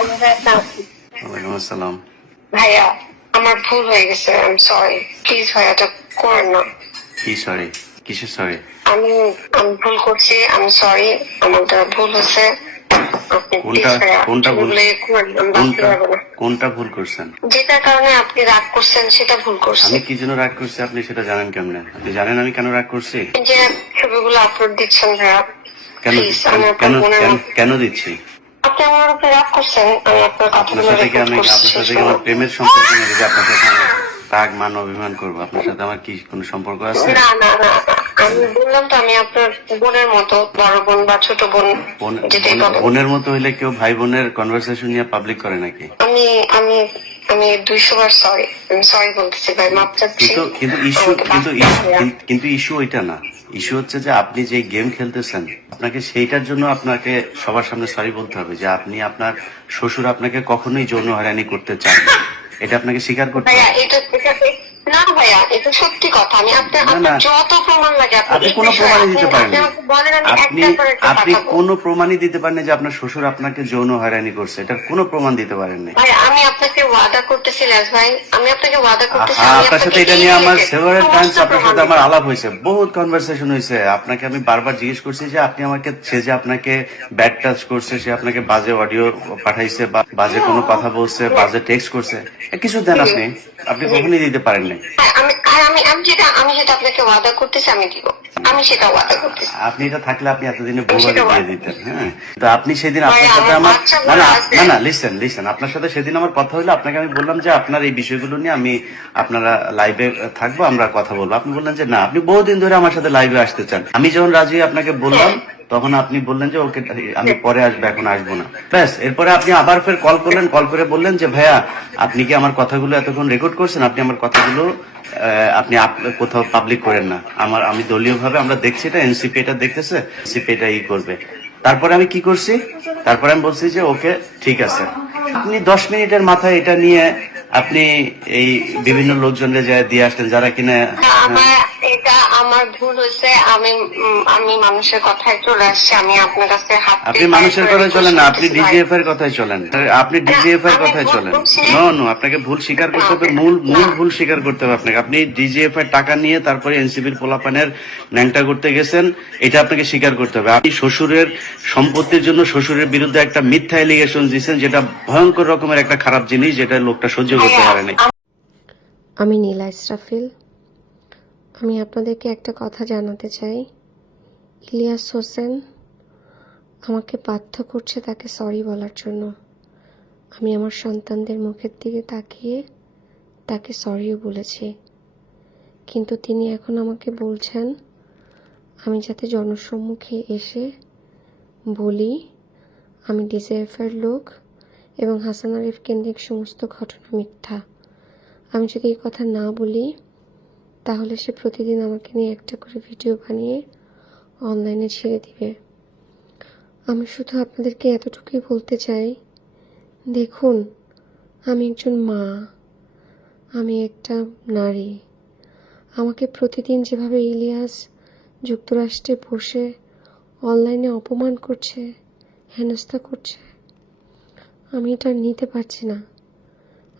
Hello ভাই আসসালাম। ওয়ালাইকুম আসসালাম। ভাইয়া আমার ভুল হয়ে গেছে আই এম সরি প্লিজ ভাইয়া এটা করেন না। কি সরি কিসের সরি আমি আমি ভুল করছি আমি সরি আমার দ্বারা ভুল হয়েছে। কোনটা কোনটা ভুল কোনটা কোনটা করছেন? যেটার কারণে আপনি রাগ করছেন সেটা ভুল করছেন আমি কি জন্য রাগ করছি? আপনি সেটা জানেন কেমনে? আপনি জানেন আমি কেন রাগ করছি? যে ছবিগুলো আপলোড দিচ্ছেন ভাইয়া কেন কেন কেন দিচ্ছি? আপনি আমার উপরে রাগ করছেন আমি আপনার আপনার সাথে কি আমি আপনার সাথে কি আমার প্রেমের সম্পর্ক নেই যদি আপনার সাথে আমি রাগ মান অভিমান করব? আপনার সাথে আমার কি কোনো সম্পর্ক আছে? না না না না। আমি বললাম তো আমি আপনার বোনের মতো বড় বোন বা ছোট বোন বোনের মতো হইলে কেউ ভাই বোনের কনভারসেশন নিয়ে পাবলিক করে নাকি? আমি আমি আমি দুইশো বার সরি আমি সরি বলতেছি ভাই মাপ চাচ্ছি। কিন্তু কিন্তু ইস্যু কিন্তু। কিন্তু- ইস্যু ওইটা না। ইস্যু হচ্ছে যে আপনি যে গেম খেলতেছেন আপনাকে সেইটার জন্য আপনাকে সবার সামনে সরি বলতে হবে যে আপনি আপনার শ্বশুর আপনাকে কখনোই যৌন হয়রানি করতে চান এটা আপনাকে স্বীকার করতে হবে। না ভাইয়া এটা সত্যি কথা। আমি আপনার আপনার যত প্রমাণ লাগে আপনি এই কোনো প্রমাণই দিতে পারেন আপনি আপনি। কোনো প্রমাণই দিতে পারেন যে আপনার শ্বশুর আপনাকে যৌন হয়রানি করছে। এটার কোনো প্রমাণ দিতে পারেন না ভাই আমি আপনাকে ওয়াদা করতেছি লাজ ভাই। আমি আপনাকে ওয়াদা করতেছি আপনার সাথে এটা নিয়ে আমার সেভারেল টাইমস আপনার সাথে আমার আলাপ হয়েছে বহুত কনভারসেশন হয়েছে। আপনাকে আমি বারবার জিজ্ঞেস করছি যে আপনি আমাকে সে যে আপনাকে ব্যাড টাচ করছে সে আপনাকে বাজে অডিও পাঠাইছে বা বাজে কোনো কথা বলছে বাজে টেক্সট করছে কিছু দেন আপনি। আপনি কখনই দিতে পারেন না আমি আর আমি আমি যেটা আমি যেটা আপনাকে ওয়াদা করতেছি আমি দিব। আমি সেটা ওয়াদা করতেছি। আপনি এটা থাকলে আপনি এতদিনে দিয়ে দিতেন হ্যাঁ। তো আপনি সেদিন আপনার সাথে আমার আমার না না না না লিসেন লিসেন আপনার সাথে সেদিন আমার কথা হলো আপনাকে আমি বললাম যে আপনার এই বিষয়গুলো নিয়ে আমি আপনারা লাইভে থাকব আমরা কথা বলব। আপনি বললেন যে না আপনি বহুদিন ধরে আমার সাথে লাইভে আসতে চান। আমি যখন রাজি আপনাকে বললাম তখন আপনি বললেন যে ওকে আমি পরে আসব এখন আসব না। ব্যাস এরপরে আপনি আবার ফের কল করলেন কল করে বললেন যে ভাইয়া আপনি কি আমার কথাগুলো এতক্ষণ রেকর্ড করছেন? আপনি আমার কথাগুলো আপনি কোথাও পাবলিক করেন না। আমার আমি দলীয় ভাবে আমরা দেখছি এটা এনসিপি এটা দেখতেছে এনসিপি এটা ই করবে। তারপরে আমি কি করছি? তারপরে আমি বলছি যে ওকে ঠিক আছে। আপনি দশ মিনিটের মাথায় এটা নিয়ে আপনি এই বিভিন্ন লোকজনকে যায় দিয়ে আসলেন যারা কিনা এটা আমার ভুল হয়েছে আমি আমি মানুষের কথায় চলে আসছি আমি আপনার কাছে হাত আপনি মানুষের কথায় চলেন না আপনি ডিজিএফ এর কথায় চলেন। আপনি ডিজিএফ এর কথায় চলেন। নো নো আপনাকে ভুল স্বীকার করতে হবে মূল মূল ভুল স্বীকার করতে হবে আপনাকে। আপনি ডিজিএফ এর টাকা নিয়ে তারপরে এনসিবির পোলাপানের ন্যাংটা করতে গেছেন এটা আপনাকে স্বীকার করতে হবে। আপনি শ্বশুরের সম্পত্তির জন্য শ্বশুরের বিরুদ্ধে একটা মিথ্যা এলিগেশন দিয়েছেন যেটা ভয়ঙ্কর রকমের একটা খারাপ জিনিস যেটা লোকটা সহ্য করতে পারেনি। আমি নীলা ইসরাফিল আমি আপনাদেরকে একটা কথা জানাতে চাই। ইলিয়াস হোসেন আমাকে বাধ্য করছে তাকে সরি বলার জন্য। আমি আমার সন্তানদের মুখের দিকে তাকিয়ে তাকে সরিও বলেছি। কিন্তু তিনি এখন আমাকে বলছেন, আমি যাতে জনসম্মুখে এসে বলি, আমি ডিজিএফের লোক এবং হাসান আরিফ কেন্দ্রিক সমস্ত ঘটনা মিথ্যা। আমি যদি এই কথা না বলি তাহলে সে প্রতিদিন আমাকে নিয়ে একটা করে ভিডিও বানিয়ে অনলাইনে ছেড়ে দিবে। আমি শুধু আপনাদেরকে এতটুকুই বলতে চাই, দেখুন, আমি একজন মা, আমি একটা নারী। আমাকে প্রতিদিন যেভাবে ইলিয়াস যুক্তরাষ্ট্রে বসে অনলাইনে অপমান করছে, হেনস্থা করছে, আমি এটা নিতে পারছি না।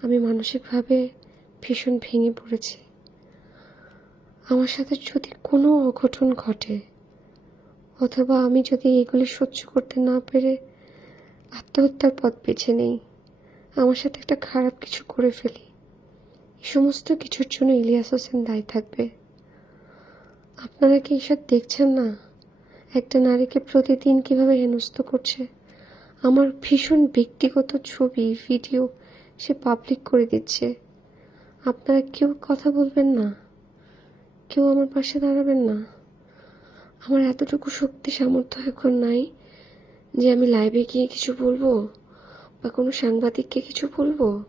আমি মানসিকভাবে ভীষণ ভেঙে পড়েছি। আমার সাথে যদি কোনো অঘটন ঘটে, অথবা আমি যদি এগুলি সহ্য করতে না পেরে আত্মহত্যার পথ বেছে নেই, আমার সাথে একটা খারাপ কিছু করে ফেলি এই সমস্ত কিছুর জন্য ইলিয়াস হোসেন দায়ী থাকবে। আপনারা কি এসব দেখছেন না? একটা নারীকে প্রতিদিন কীভাবে হেনস্থ করছে? আমার ভীষণ ব্যক্তিগত ছবি, ভিডিও সে পাবলিক করে দিচ্ছে। আপনারা কেউ কথা বলবেন না। কেউ আমার পাশে দাঁড়াবেন না। আমার এতটুকু শক্তি, সামর্থ্য এখন নাই যে আমি লাইভে গিয়ে কিছু বলব বা কোনো সাংবাদিককে কিছু বলব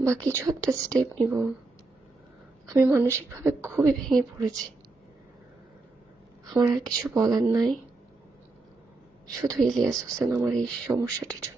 বা কিছু একটা স্টেপ নিব। আমি মানসিকভাবে খুবই ভেঙে পড়েছি। আমার আর কিছু বলার নাই। শুধু ইলিয়াস হোসেন আমার এই সমস্যাটির জন্য।